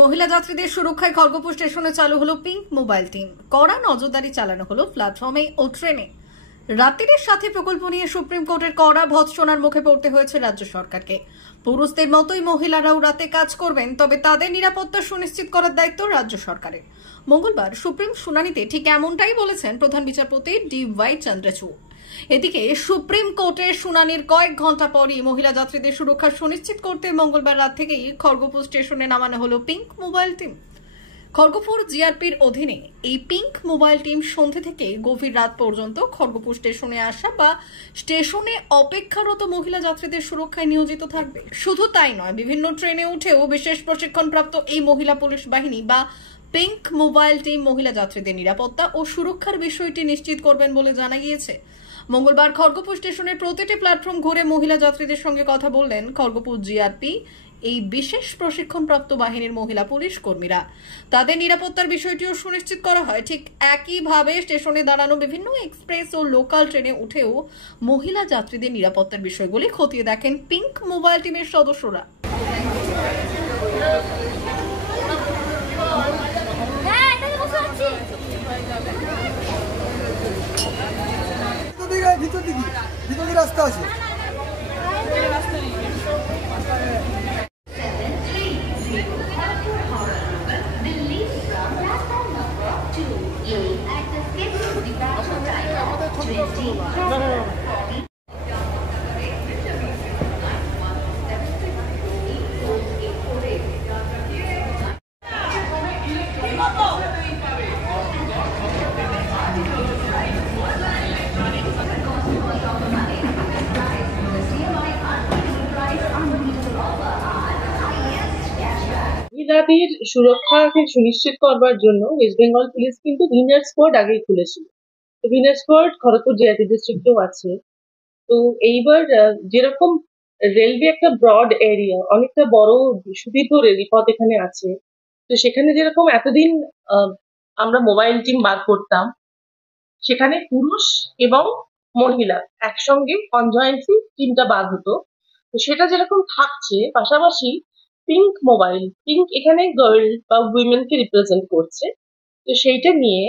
মহিলা যাত্রীদের সুরক্ষায় খড়গপুর স্টেশনে চালু হলো পিঙ্ক মোবাইল টিম। কড়া নজরদারি চালানো হলো প্ল্যাটফর্মে ও ট্রেনে। রাত্রির সাথে প্রকল্প নিয়ে সুপ্রিম কোর্টের কড়া ভৎসনার মুখে পড়তে হয়েছে রাজ্য সরকারকে। পুরুষদের মতোই মহিলারাও রাতে কাজ করবেন, তবে তাদের নিরাপত্তা সুনিশ্চিত করার দায়িত্ব রাজ্য সরকারের। মঙ্গলবার সুপ্রিম শুনানিতে ঠিক এমনটাই বলেছেন প্রধান বিচারপতি DY চন্দ্রচূড়। এদিকে সুপ্রিম কোর্টের শুনানির কয়েক ঘন্টা পরই মহিলা যাত্রীদের সুরক্ষা সুনিশ্চিত করতে মঙ্গলবার রাত থেকেই খড়গপুর স্টেশনে নামানো হলো পিঙ্ক মোবাইল টিম। খড়গপুর জিআরপির অধীনে এই পিঙ্ক মোবাইল টিম সন্ধ্যে থেকে গভীর রাত পর্যন্ত খড়গপুর স্টেশনে আসা বা স্টেশনে অপেক্ষারত মহিলা যাত্রীদের সুরক্ষায় নিয়োজিত থাকবে। শুধু তাই নয়, বিভিন্ন ট্রেনে উঠেও বিশেষ প্রশিক্ষণপ্রাপ্ত এই মহিলা পুলিশ বাহিনী বা পিঙ্ক মোবাইল টিম মহিলা যাত্রীদের নিরাপত্তা ও সুরক্ষার বিষয়টি নিশ্চিত করবেন বলে জানা গিয়েছে। মঙ্গলবার খড়গপুর স্টেশনের প্রতিটি প্ল্যাটফর্ম ঘুরে মহিলা যাত্রীদের সঙ্গে কথা বললেন খড়গপুর জিআরপি এই বিশেষ প্রশিক্ষণপ্রাপ্ত বাহিনীর মহিলা পুলিশ কর্মীরা। তাদের নিরাপত্তার বিষয়টিও সুনিশ্চিত করা হয়। ঠিক একইভাবে স্টেশনে দাঁড়ানো বিভিন্ন এক্সপ্রেস ও লোকাল ট্রেনে উঠেও মহিলা যাত্রীদের নিরাপত্তার বিষয়গুলি খতিয়ে দেখেন পিঙ্ক মোবাইল টিমের সদস্যরা। ভিতর রাস্তা আছে। মহিলাদের সুরক্ষাকে সুনিশ্চিত করবার জন্য ওয়েস্ট বেঙ্গল পুলিশ কিন্তু ভিনার স্কোয়াড আগেই খুলেছিল। তো ভিনার স্কোয়াড খড়গপুর জিআরপি ডিস্ট্রিক্টেও আছে। তো এইবার যেরকম রেলওয়ে একটা ব্রড এরিয়া, অনেকটা বড় সুদীর্ঘ রেলপথ এখানে আছে, তো সেখানে যেরকম এতদিন আমরা মোবাইল টিম বার করতাম, সেখানে পুরুষ এবং মহিলা একসঙ্গে কনজয়েন্টলি টিমটা বার হতো। তো সেটা যেরকম থাকছে, পাশাপাশি পিঙ্ক মোবাইল, পিঙ্ক এখানে গার্ল বা উইমেনকে রিপ্রেজেন্ট করছে। তো সেইটা নিয়ে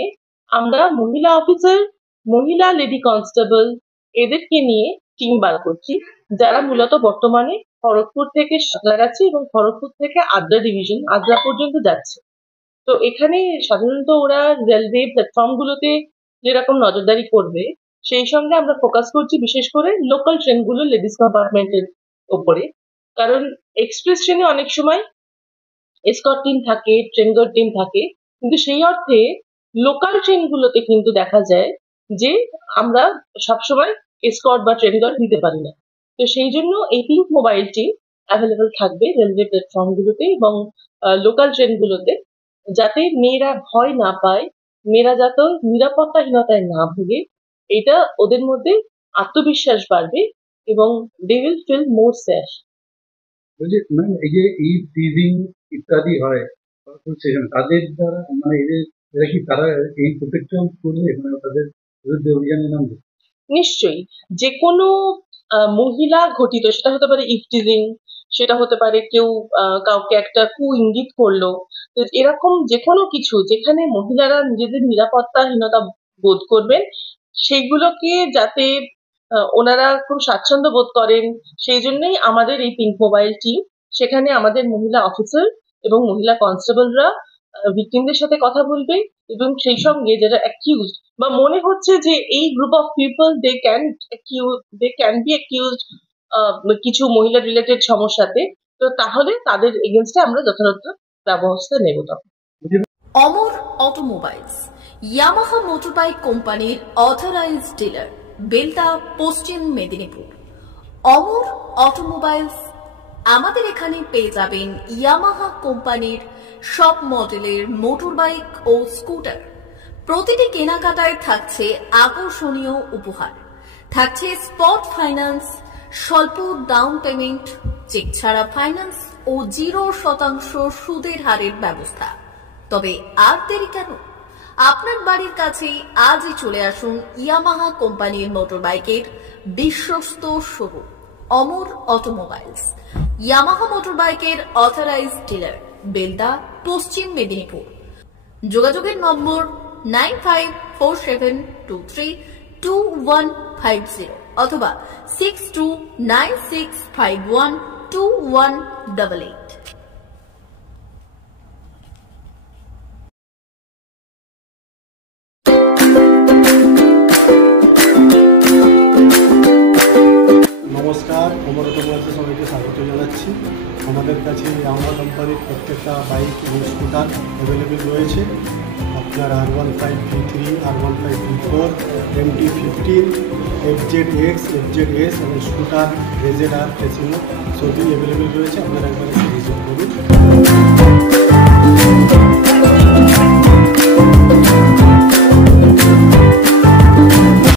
আমরা মহিলা অফিসার, মহিলা লেডি কনস্টেবল এদেরকে নিয়ে টিম বার করছি, যারা মূলত বর্তমানে খড়গপুর থেকে সাঁতরাগাছি এবং খড়গপুর থেকে আদ্রা ডিভিশন, আদ্রা পর্যন্ত যাচ্ছে। তো এখানে সাধারণত ওরা রেলওয়ে প্ল্যাটফর্ম গুলোতে যেরকম নজরদারি করবে, সেই সঙ্গে আমরা ফোকাস করছি বিশেষ করে লোকাল ট্রেনগুলো লেডিস কম্পার্টমেন্টের ওপরে। কারণ এক্সপ্রেস ট্রেনে অনেক সময় এসকর্ট টিম থাকে, ট্রেন গার্ড টিম থাকে, কিন্তু সেই অর্থে লোকাল ট্রেনগুলোতে কিন্তু দেখা যায় যে আমরা সবসময় এসকর্ট বা ট্রেন গার্ড দিতে পারি না। তো সেই জন্য এই পিঙ্ক মোবাইল টিম অ্যাভেলেবল থাকবে রেলওয়ে প্ল্যাটফর্মগুলোতে এবং লোকাল ট্রেনগুলোতে, যাতে মেয়েরা ভয় না পায়, মেয়েরা যাতে নিরাপত্তাহীনতায় না ভুগে, এটা ওদের মধ্যে আত্মবিশ্বাস বাড়বে এবং they will feel more safe. বলছি ম্যাম, এই যে টিজিং ইত্যাদি হয় তাদের দ্বারা, মানে এরা কি তারা এই প্রোটেকশন করবে, মানে তাদের বিরুদ্ধে অভিযানে নামবে? নিশ্চয়ই, যে কোনো মহিলা ঘটিত, সেটা হতে পারে ইফটিজিং, সেটা হতে পারে কেউ কাউকে একটা ইঙ্গিত করলো, তো এরকম যে কোনো কিছু যেখানে মহিলারা নিজেদের নিরাপত্তাহীনতা বোধ করবেন, সেইগুলোকে যাতে ওনারা খুব স্বাচ্ছন্দ্য বোধ করেন, সেই জন্যই আমাদের এই পিঙ্ক মোবাইল টিম। সেখানে আমাদের মহিলা অফিসার এবং মহিলা কনস্টেবলরা ভিকটিমদের সাথে কথা বলবে এবং সেই সঙ্গে যারা অ্যাকিউজ বা মনে হচ্ছে যে এই group of people they can be accused কিছু মহিলা রিলেটেড সমস্যাতে, তো তাহলে তাদের এগেনস্টে আমরা যথাযথ ব্যবস্থা নেব। তখন অমর অটোমোবাইলস, ইয়ামাহা মোটরবাইক কোম্পানির অথরাইজড ডিলার, বেলদা, পশ্চিম মেদিনীপুর। অমর অটোমোবাইলস, আমাদের এখানে পেয়ে যাবেন ইয়ামাহা কোম্পানির সব মডেলের মোটরবাইক ও স্কুটার। প্রতিটি কেনাকাটায় থাকছে আকর্ষণীয় উপহার, থাকছে স্পট ফাইন্যান্স, স্বল্প ডাউন পেমেন্ট, চেক ছাড়া ফাইন্যান্স ও 0% সুদের হারের ব্যবস্থা। তবে আর দেরি কেন? আপনার বাড়ির কাছেই আজই চলে আসুন ইয়ামাহা কোম্পানির মোটরবাইকের বিশ্বস্ত শোরুম অমর অটোমোবাইলস, ইয়ামাহা মোটরবাইকের অথরাইজড ডিলার, বেলদা, পশ্চিম মেদিনীপুর। যোগাযোগের নম্বর 9547232150 অথবা 6296512188। নমস্কার, অমরত মঞ্চে সবাইকে স্বাগত জানাচ্ছি। আমাদের কাছে ইয়ামাহা কোম্পানির প্রত্যেকটা বাইক এবং স্কুটার অ্যাভেলেবেল রয়েছে। আপনার R15V3, R15V4, MT15, FZX, FZS এবং স্কুটার RZR ফেসিনো সবই অ্যাভেলেবেল রয়েছে। আপনারা একবার এসে ভিজিট করুন।